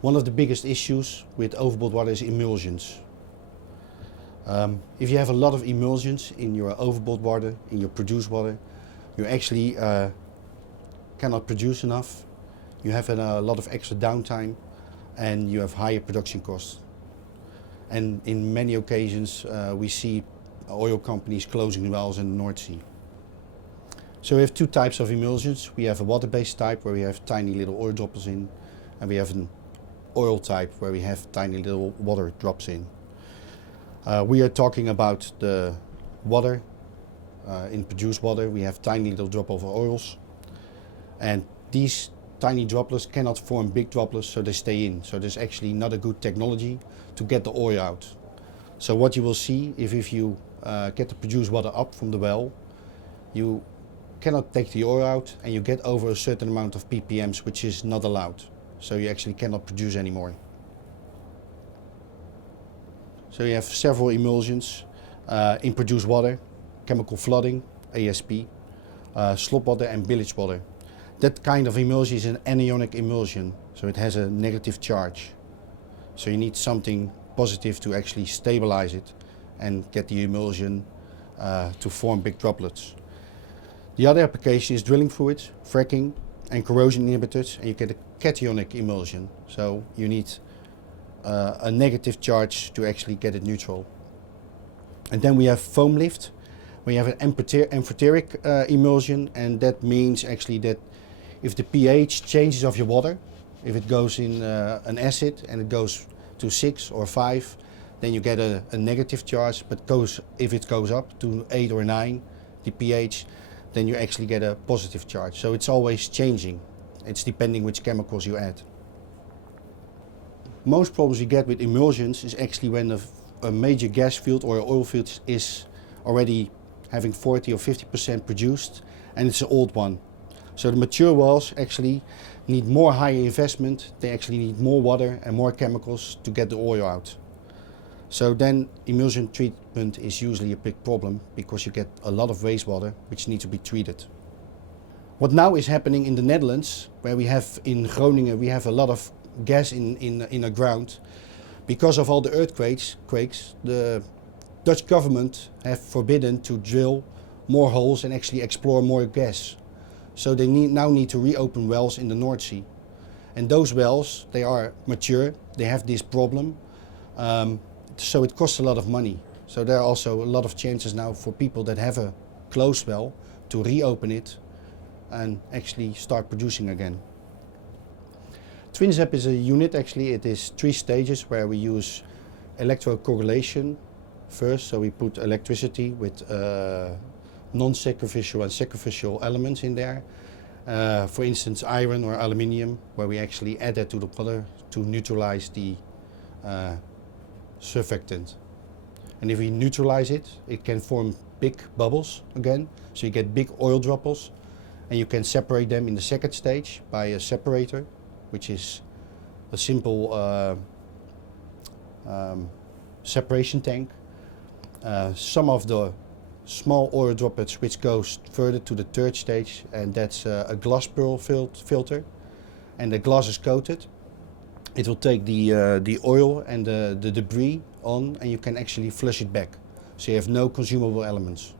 One of the biggest issues with overboard water is emulsions. If you have a lot of emulsions in your overboard water, in your produced water, you actually cannot produce enough. You have a lot of extra downtime and you have higher production costs. And in many occasions we see oil companies closing wells in the North Sea. So we have two types of emulsions. We have a water-based type where we have tiny little oil droplets in, and we have an oil type where we have tiny little water drops in. We are talking about the water. In produced water we have tiny little drop of oils, and these tiny droplets cannot form big droplets, so they stay in. So there's actually not a good technology to get the oil out. So what you will see if you get the produced water up from the well, you cannot take the oil out and you get over a certain amount of ppms, which is not allowed. So you actually cannot produce anymore. So you have several emulsions in produced water: chemical flooding, ASP, slop water and bilge water. That kind of emulsion is an anionic emulsion, so it has a negative charge. So you need something positive to actually stabilize it and get the emulsion to form big droplets. The other application is drilling fluids, fracking and corrosion inhibitors, and you get a cationic emulsion. So you need a negative charge to actually get it neutral. And then we have foam lift. We have an amphoteric emulsion, and that means actually that if the pH changes of your water, if it goes in an acid and it goes to 6 or 5, then you get a negative charge, but if it goes up to 8 or 9, the pH, then you actually get a positive charge. So it's always changing. It's depending which chemicals you add. Most problems you get with emulsions is actually when a major gas field or oil field is already having 40 or 50% produced and it's an old one. So the mature wells actually need more higher investment. They actually need more water and more chemicals to get the oil out. So then emulsion treatment is usually a big problem because you get a lot of wastewater which needs to be treated. What now is happening in the Netherlands, where we have in Groningen, we have a lot of gas in the ground. Because of all the earthquakes, the Dutch government have forbidden to drill more holes and actually explore more gas. So they now need to reopen wells in the North Sea. And those wells, they are mature, they have this problem. So it costs a lot of money. So there are also a lot of chances now for people that have a closed well to reopen it and actually start producing again. TwinZap is a unit actually. It is 3 stages where we use electrocorrelation first. So we put electricity with non-sacrificial and sacrificial elements in there. For instance, iron or aluminium, where we actually add that to the water to neutralize the surfactant. And if we neutralize it, it can form big bubbles again. So you get big oil droplets, and you can separate them in the second stage by a separator, which is a simple separation tank. Some of the small oil droplets which goes further to the third stage, and that's a glass pearl filter, and the glass is coated. It will take the oil and the debris on, and you can actually flush it back. So you have no consumable elements.